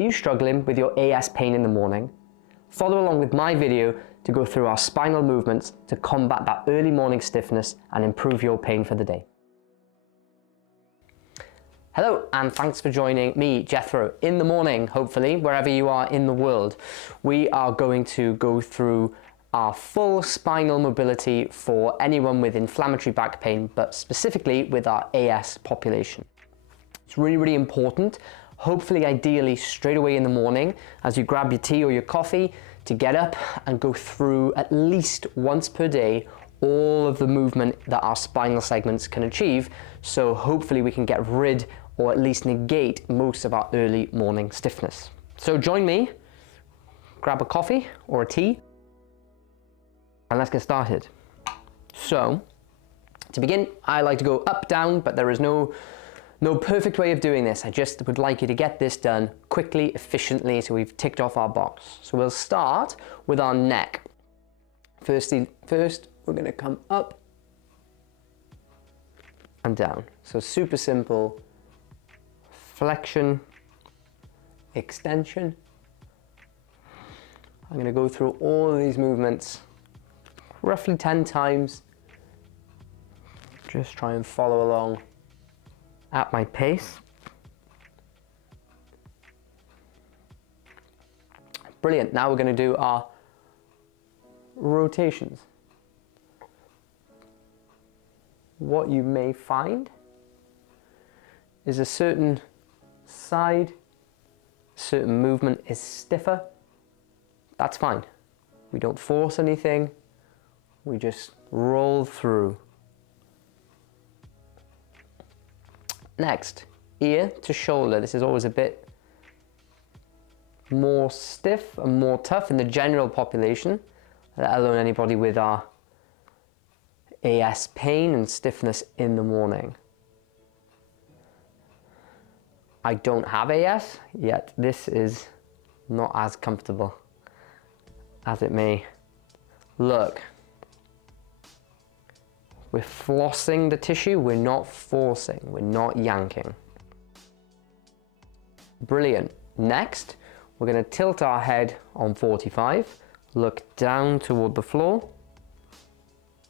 Are you struggling with your AS pain in the morning? Follow along with my video to go through our spinal movements to combat that early morning stiffness and improve your pain for the day. Hello, and thanks for joining me, Jethro, in the morning, hopefully, wherever you are in the world. We are going to go through our full spinal mobility for anyone with inflammatory back pain, but specifically with our AS population. It's really, really important, hopefully ideally straight away in the morning as you grab your tea or your coffee, to get up and go through at least once per day all of the movement that our spinal segments can achieve, so hopefully we can get rid or at least negate most of our early morning stiffness. So join me, grab a coffee or a tea, and let's get started. So to begin, I like to go up, down, but there is no perfect way of doing this. I just would like you to get this done quickly, efficiently, so we've ticked off our box. So we'll start with our neck. First, we're gonna come up and down. So super simple, flexion, extension. I'm gonna go through all of these movements roughly 10 times. Just try and follow along at my pace. Brilliant. Now we're going to do our rotations. What you may find is a certain side, certain movement is stiffer. That's fine. We don't force anything. We just roll through. Next, ear to shoulder. This is always a bit more stiff and more tough in the general population, let alone anybody with our AS pain and stiffness in the morning. I don't have AS, yet this is not as comfortable as it may look. We're flossing the tissue, we're not forcing, we're not yanking. Brilliant. Next, we're going to tilt our head on 45, look down toward the floor,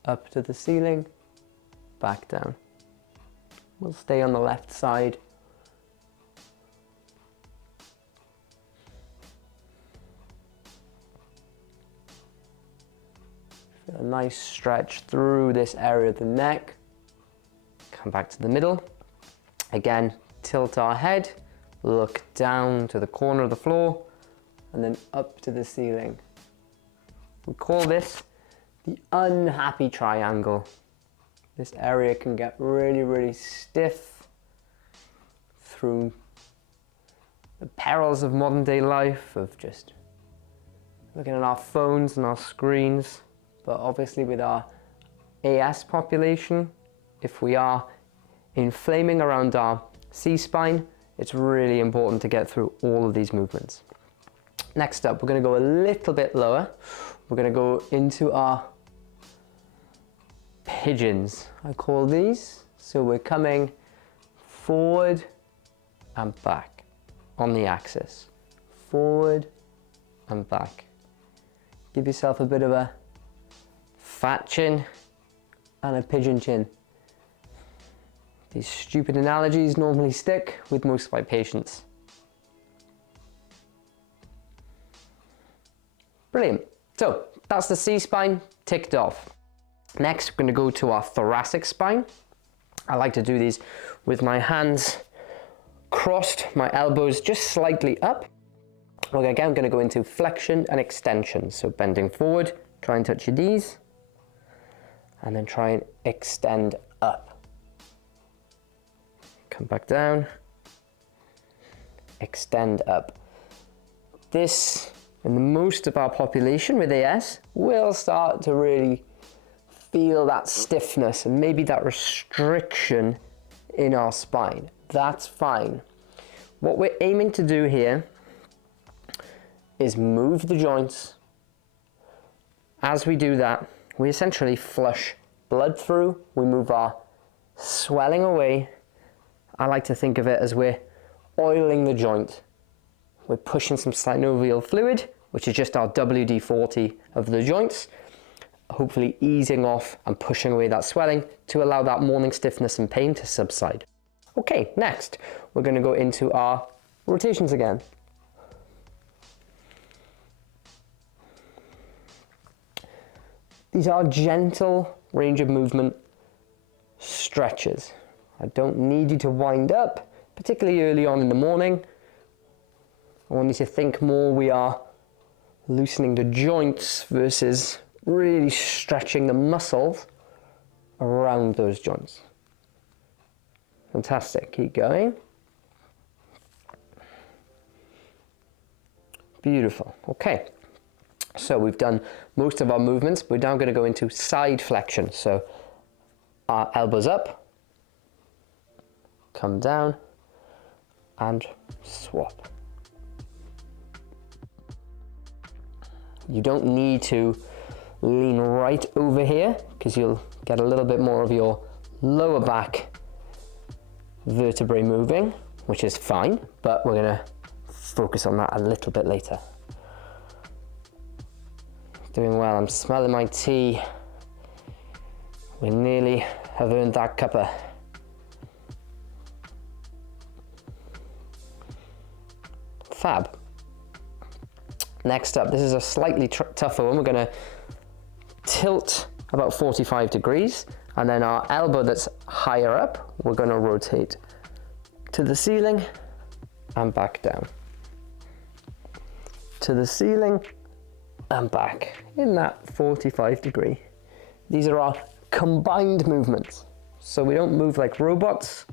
up to the ceiling, back down. We'll stay on the left side. A nice stretch through this area of the neck. Come back to the middle. Again, tilt our head, look down to the corner of the floor, and then up to the ceiling. We call this the unhappy triangle. This area can get really, really stiff through the perils of modern day life, of just looking at our phones and our screens. But obviously with our AS population, if we are inflaming around our C-spine, it's really important to get through all of these movements. Next up, we're going to go a little bit lower. We're going to go into our pigeons, I call these. So we're coming forward and back on the axis. Forward and back. Give yourself a bit of a fat chin and a pigeon chin. These stupid analogies normally stick with most of my patients. Brilliant. So that's the C-spine ticked off. Next, we're going to go to our thoracic spine. I like to do these with my hands crossed, my elbows just slightly up. Again, I'm going to go into flexion and extension. So bending forward, try and touch your knees, and then try and extend up. Come back down, extend up. This, in most of our population with AS, will start to really feel that stiffness and maybe that restriction in our spine. That's fine. What we're aiming to do here is move the joints. As we do that, we essentially flush blood through, we move our swelling away. I like to think of it as we're oiling the joint. we're pushing some synovial fluid, which is just our WD-40 of the joints, hopefully easing off and pushing away that swelling to allow that morning stiffness and pain to subside. Okay, next, we're going to go into our rotations again. These are gentle range of movement stretches. I don't need you to wind up, particularly early on in the morning. I want you to think more we are loosening the joints versus really stretching the muscles around those joints. Fantastic, keep going. Beautiful, okay. So we've done most of our movements. We're now going to go into side flexion. So our elbows up, come down, and swap. You don't need to lean right over here because you'll get a little bit more of your lower back vertebrae moving, which is fine, but we're going to focus on that a little bit later. Doing well, I'm smelling my tea. We nearly have earned that cuppa. Fab. Next up, this is a slightly tougher one. We're going to tilt about 45 degrees, and then our elbow that's higher up, we're going to rotate to the ceiling and back down. To the ceiling and back in that 45 degree. These are our combined movements. So we don't move like robots.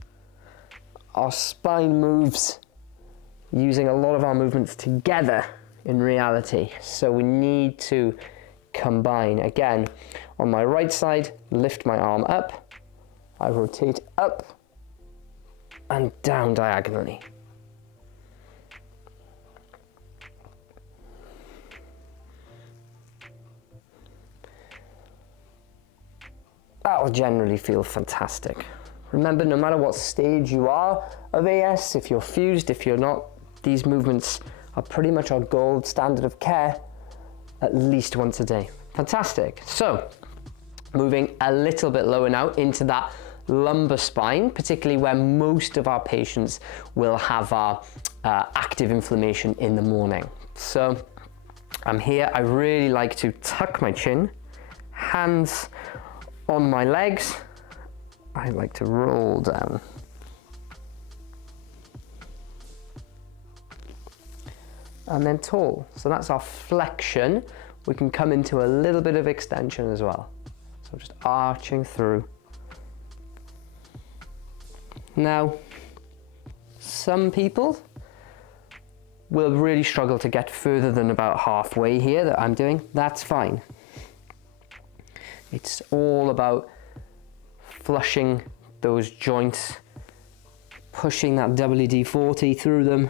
Our spine moves using a lot of our movements together in reality. So we need to combine. Again, on my right side, lift my arm up. I rotate up and down diagonally. That will generally feel fantastic. Remember, no matter what stage you are of AS, if you're fused, if you're not, these movements are pretty much our gold standard of care at least once a day. Fantastic. So, moving a little bit lower now into that lumbar spine, particularly where most of our patients will have our active inflammation in the morning. So, I'm here. I really like to tuck my chin, hands on my legs. I like to roll down. And then tall. So that's our flexion. We can come into a little bit of extension as well. So just arching through. Now, some people will really struggle to get further than about halfway here that I'm doing. That's fine. It's all about flushing those joints, pushing that WD-40 through them,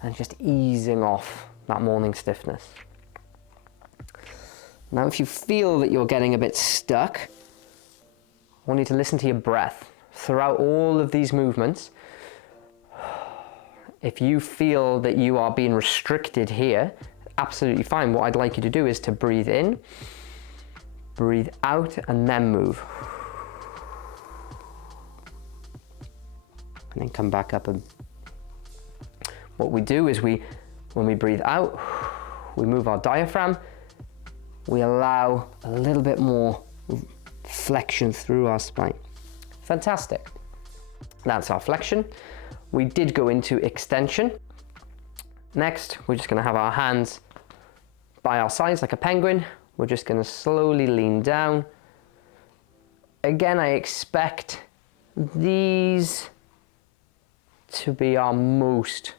and just easing off that morning stiffness. Now, if you feel that you're getting a bit stuck, I want you to listen to your breath throughout all of these movements. If you feel that you are being restricted here, absolutely fine. What I'd like you to do is to breathe in, breathe out, and then move. And then come back up. And what we do is when we breathe out, we move our diaphragm. We allow a little bit more flexion through our spine. Fantastic. That's our flexion. We did go into extension. Next, we're just going to have our hands by our sides like a penguin. We're just going to slowly lean down. Again, I expect these to be our most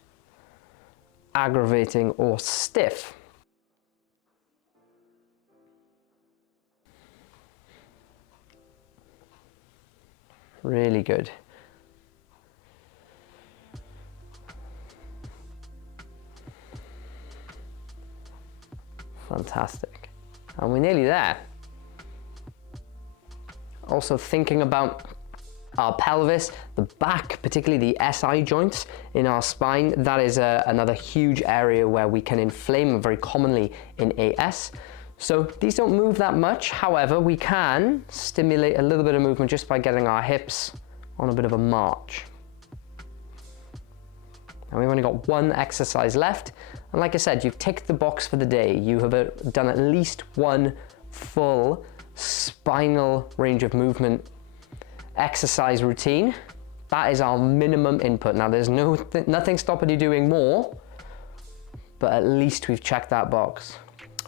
aggravating or stiff. Really good. Fantastic. And we're nearly there. Also thinking about our pelvis, the back, particularly the SI joints in our spine. That is another huge area where we can inflame very commonly in AS. So these don't move that much. However, we can stimulate a little bit of movement just by getting our hips on a bit of a march. And we've only got one exercise left. And like I said, you've ticked the box for the day. You have done at least one full spinal range of movement exercise routine. That is our minimum input. Now there's nothing stopping you doing more, but at least we've checked that box.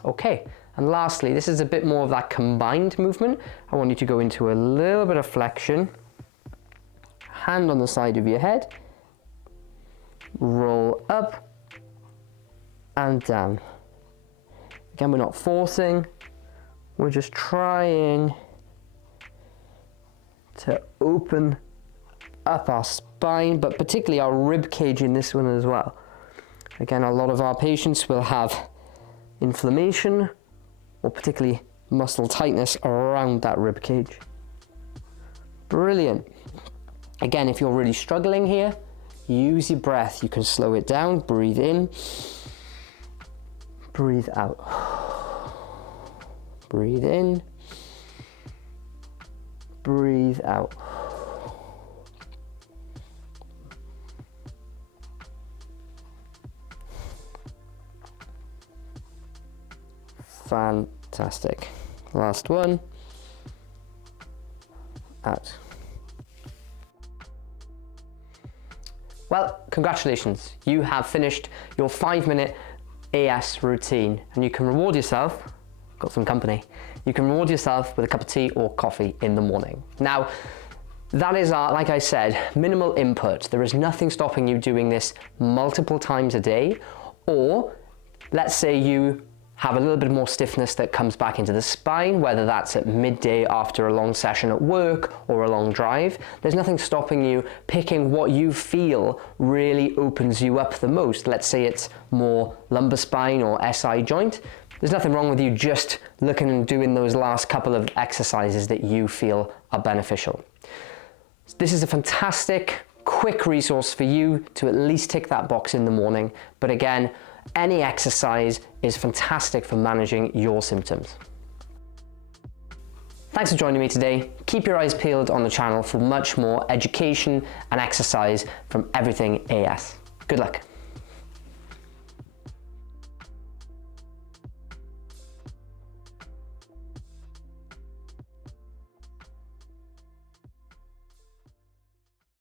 Okay, and lastly, this is a bit more of that combined movement. I want you to go into a little bit of flexion, hand on the side of your head, roll up and down. Again, we're not forcing, we're just trying to open up our spine, but particularly our rib cage in this one as well. Again, a lot of our patients will have inflammation or particularly muscle tightness around that rib cage. Brilliant. Again, if you're really struggling here, use your breath. You can slow it down, breathe in, breathe out. Breathe in, breathe out. Fantastic. Last one. Out. Well, congratulations. You have finished your 5-minute AS routine, and you can reward yourself. Got some company. You can reward yourself with a cup of tea or coffee in the morning. Now, that is our, like I said, minimal input. There is nothing stopping you doing this multiple times a day, or let's say you have a little bit more stiffness that comes back into the spine, whether that's at midday after a long session at work or a long drive. There's nothing stopping you picking what you feel really opens you up the most. Let's say it's more lumbar spine or SI joint. There's nothing wrong with you just looking and doing those last couple of exercises that you feel are beneficial. This is a fantastic, quick resource for you to at least tick that box in the morning. But again, any exercise is fantastic for managing your symptoms. Thanks for joining me today. Keep your eyes peeled on the channel for much more education and exercise from everything AS. Good luck.